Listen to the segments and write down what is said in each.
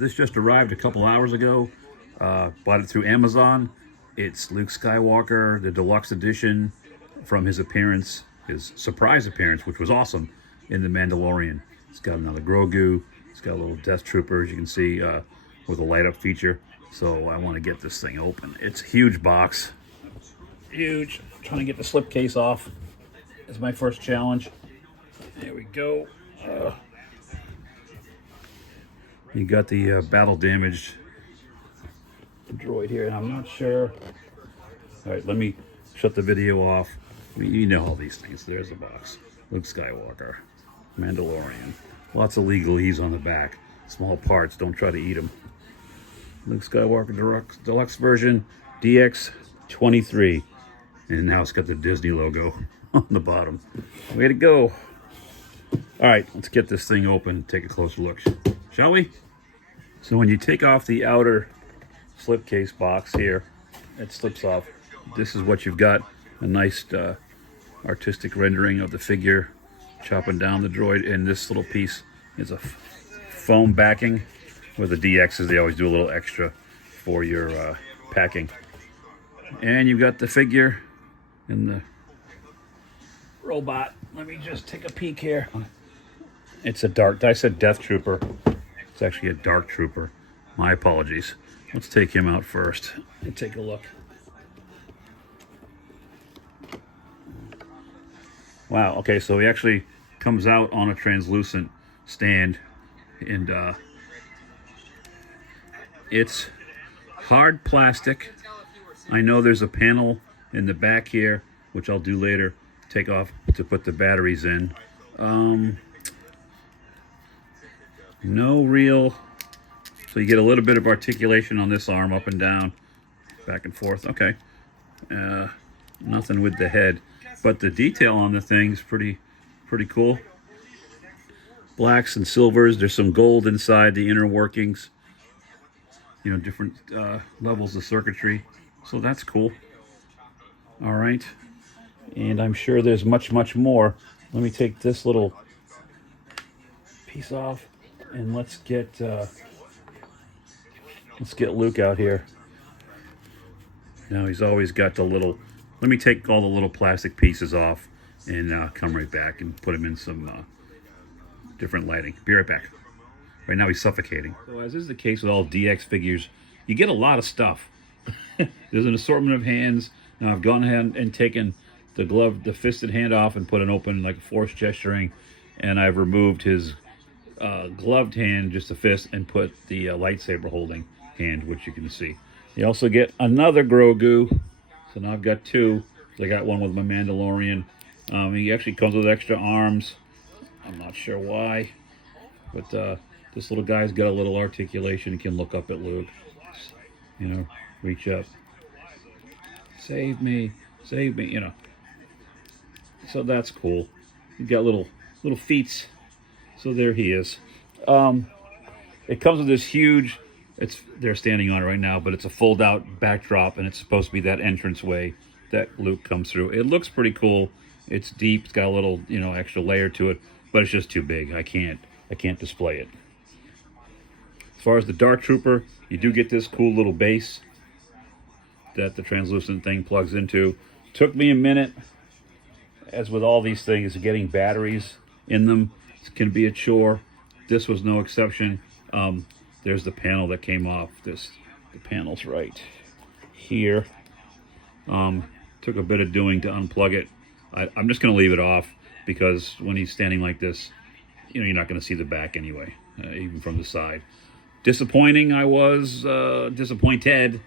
this just arrived a couple hours ago. Bought it through Amazon. It's Luke Skywalker, the deluxe edition from his appearance, his surprise appearance, which was awesome, in The Mandalorian. It's got another Grogu. It's got a little Death Trooper, as you can see, with a light up feature. So I want to get this thing open. It's a huge box. Huge. I'm trying to get the slipcase off. It's my first challenge. There we go. You got the battle damaged droid here, and I'm not sure. All right, let me shut the video off. You know all these things. There's the box. Luke Skywalker, Mandalorian. Lots of legalese on the back. Small parts. Don't try to eat them. Luke Skywalker Deluxe version, DX23. And now it's got the Disney logo on the bottom. Way to go. All right, let's get this thing open and take a closer look, shall we? So when you take off the outer slipcase box here, it slips off. This is what you've got. A nice artistic rendering of the figure chopping down the droid, and this little piece is a foam backing. With the DXs, they always do a little extra for your packing. And you've got the figure in the robot. Let me just take a peek here. It's a dark, I said Death Trooper. It's actually a Dark Trooper. My apologies. Let's take him out first and take a look. Wow, okay, so he actually comes out on a translucent stand, and it's hard plastic. I know there's a panel in the back here, which I'll do later, take off to put the batteries in. No real, so you get a little bit of articulation on this arm, up and down, back and forth. Okay, nothing with the head, but the detail on the thing's pretty cool. Blacks and silvers. There's some gold inside the inner workings. You know, different levels of circuitry. So that's cool. All right, and I'm sure there's much more. Let me take this little piece off, and let's get Luke out here. Now he's always got the little. Let me take all the little plastic pieces off and come right back and put him in some different lighting. Be right back. Right now he's suffocating. So as is the case with all DX figures, you get a lot of stuff. There's an assortment of hands. Now I've gone ahead and taken the fisted hand off and put an open, like a force gesturing, and I've removed his gloved hand, just a fist, and put the lightsaber holding hand, which you can see. You also get another Grogu. So now I've got two. So I got one with my Mandalorian. He actually comes with extra arms. I'm not sure why, but this little guy's got a little articulation. He can look up at Luke. You know, reach up. Save me, you know. So that's cool. You got little feet. So there he is. It comes with this huge, they're standing on it right now, but it's a fold-out backdrop, and it's supposed to be that entranceway that Luke comes through. It looks pretty cool. It's deep. It's got a little, you know, extra layer to it, but it's just too big. I can't display it. As far as the Dark Trooper, you do get this cool little base that the translucent thing plugs into. Took me a minute, as with all these things, getting batteries in them. It can be a chore. This was no exception. There's the panel that came off. The panel's right here. Took a bit of doing to unplug it. I'm just going to leave it off, because when he's standing like this, you know, you're not going to see the back anyway, even from the side. Disappointing, I was disappointed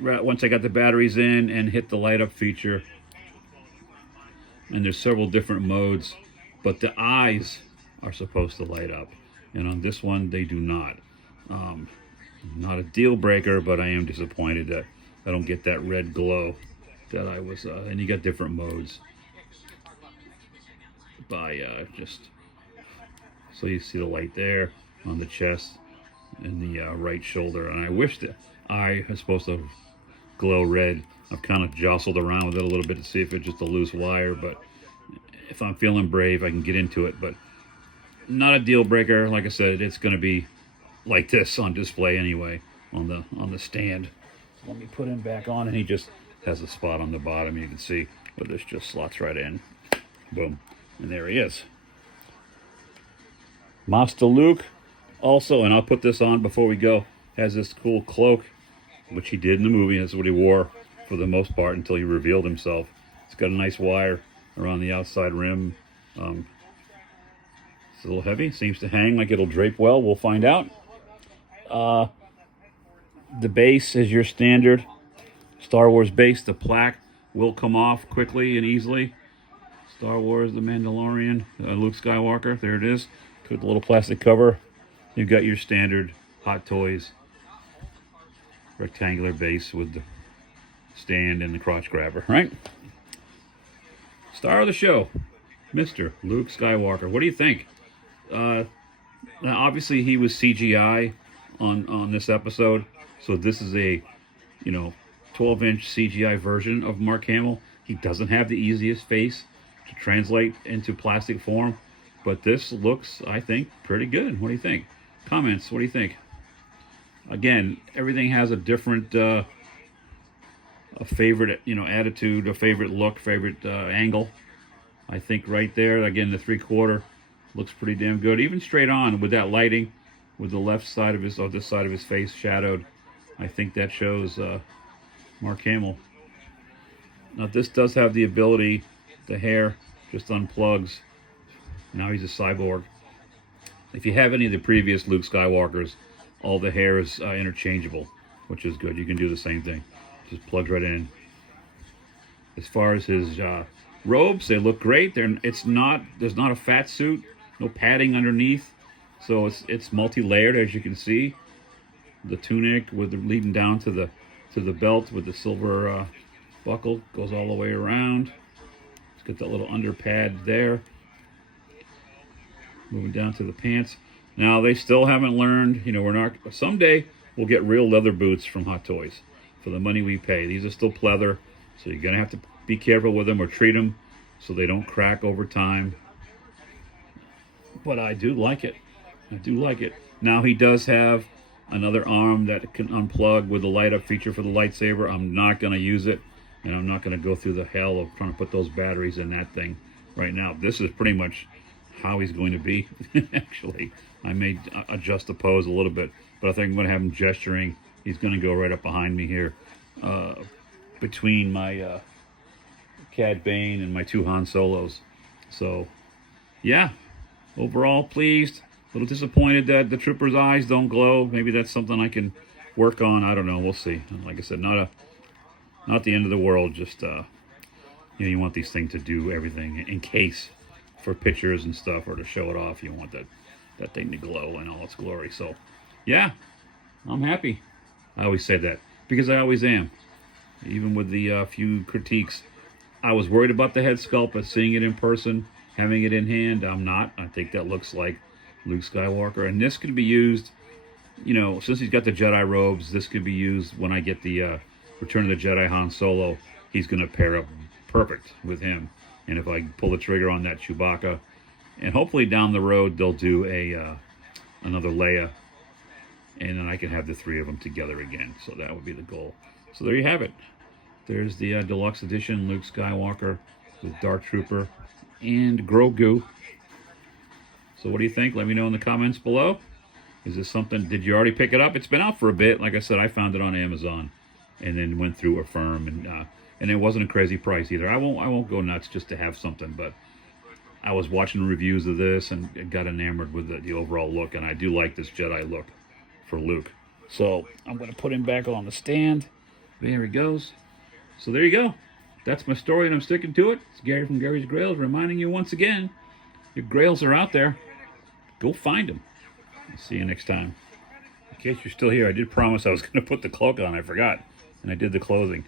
once I got the batteries in and hit the light up feature. And there's several different modes, but the eyes are supposed to light up, and on this one they do not. Not a deal breaker, but I am disappointed that I don't get that red glow that I was, and you got different modes by just, so you see the light there on the chest and the right shoulder. And I wish the eye is supposed to glow red. I've kind of jostled around with it a little bit to see if it's just a loose wire, but if I'm feeling brave, I can get into it. But not a deal breaker. Like I said, it's going to be like this on display anyway on the stand. Let me put him back on, and he just has a spot on the bottom. You can see, but this just slots right in. Boom, and there he is. Master Luke also, and I'll put this on before we go, has this cool cloak, which he did in the movie. That's what he wore for the most part until he revealed himself. It's got a nice wire around the outside rim. It's a little heavy. Seems to hang like it'll drape well. We'll find out. The base is your standard Star Wars base. The plaque will come off quickly and easily. Star Wars, The Mandalorian, Luke Skywalker. There it is. With a little plastic cover. You've got your standard Hot Toys rectangular base with the stand and the crotch grabber, right? Star of the show, Mr. Luke Skywalker. What do you think? Now obviously he was CGI on this episode, so this is a 12-inch CGI version of Mark Hamill. He doesn't have the easiest face to translate into plastic form, but this looks, I think, pretty good. What do you think? Comments, what do you think? Again, everything has a different a favorite attitude, a favorite look, favorite angle. I think right there, again, the 3/4 looks pretty damn good. Even straight on with that lighting, with the left side of his, or this side of his face shadowed, I think that shows Mark Hamill. Now this does have the ability, the hair just unplugs. Now he's a cyborg. If you have any of the previous Luke Skywalkers, all the hair is interchangeable, which is good. You can do the same thing. Just plugs right in. As far as his robes, they look great. There's not a fat suit, no padding underneath, so it's multi-layered, as you can see. The tunic with the leading down to the belt with the silver buckle goes all the way around. It's got that little under pad there. Moving down to the pants. Now they still haven't learned. We're not. Someday we'll get real leather boots from Hot Toys for the money we pay. These are still pleather, so you're gonna have to be careful with them or treat them so they don't crack over time. But I do like it. I do like it. Now he does have another arm that can unplug with the light up feature for the lightsaber. I'm not gonna use it, and I'm not gonna go through the hell of trying to put those batteries in that thing right now. This is pretty much how he's going to be. Actually, I may adjust the pose a little bit, but I think I'm going to have him gesturing. He's going to go right up behind me here, between my Cad Bane and my 2 Han Solos. So, yeah, overall pleased. A little disappointed that the trooper's eyes don't glow. Maybe that's something I can work on. I don't know. We'll see. Like I said, not the end of the world. Just you want these things to do everything in case. For pictures and stuff, or to show it off, you want that thing to glow in all its glory. So, yeah, I'm happy. I always say that because I always am. Even with the few critiques, I was worried about the head sculpt, but seeing it in person, having it in hand, I'm not. I think that looks like Luke Skywalker, and this could be used. Since he's got the Jedi robes, this could be used when I get the Return of the Jedi Han Solo. He's going to pair up perfect with him. And if I pull the trigger on that Chewbacca, and hopefully down the road they'll do another Leia, and then I can have the 3 of them together again. So that would be the goal. So there you have it. There's the deluxe edition Luke Skywalker with Dark Trooper and Grogu. So what do you think? Let me know in the comments below. Is this something? Did you already pick it up? It's been out for a bit. Like I said, I found it on Amazon, and then went through Affirm and it wasn't a crazy price either. I won't go nuts just to have something, but I was watching reviews of this and got enamored with the overall look, and I do like this Jedi look for Luke. So I'm going to put him back on the stand. There he goes. So there you go. That's my story, and I'm sticking to it. It's Gary from Gary's Grails reminding you once again, your grails are out there. Go find them. I'll see you next time. In case you're still here, I did promise I was going to put the cloak on. I forgot, and I did the clothing.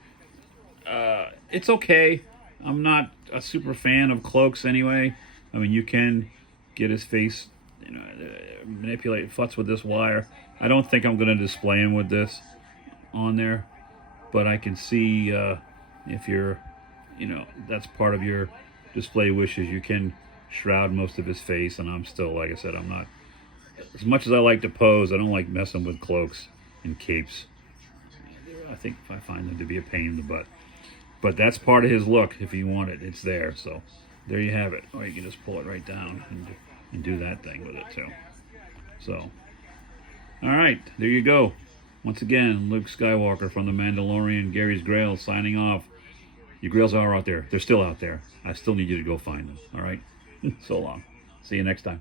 It's okay. I'm not a super fan of cloaks anyway. I mean, you can get his face, manipulate, futz with this wire. I don't think I'm going to display him with this on there, but I can see if you're, that's part of your display wishes, you can shroud most of his face, and I'm still, like I said, I'm not as much as I like to pose, I don't like messing with cloaks and capes. I think I find them to be a pain in the butt. But that's part of his look. If you want it, it's there. So there you have it. Or you can just pull it right down and do that thing with it too. So, all right, there you go. Once again, Luke Skywalker from The Mandalorian, Gary's Grail signing off. Your grails are out there. They're still out there. I still need you to go find them. All right? So long. See you next time.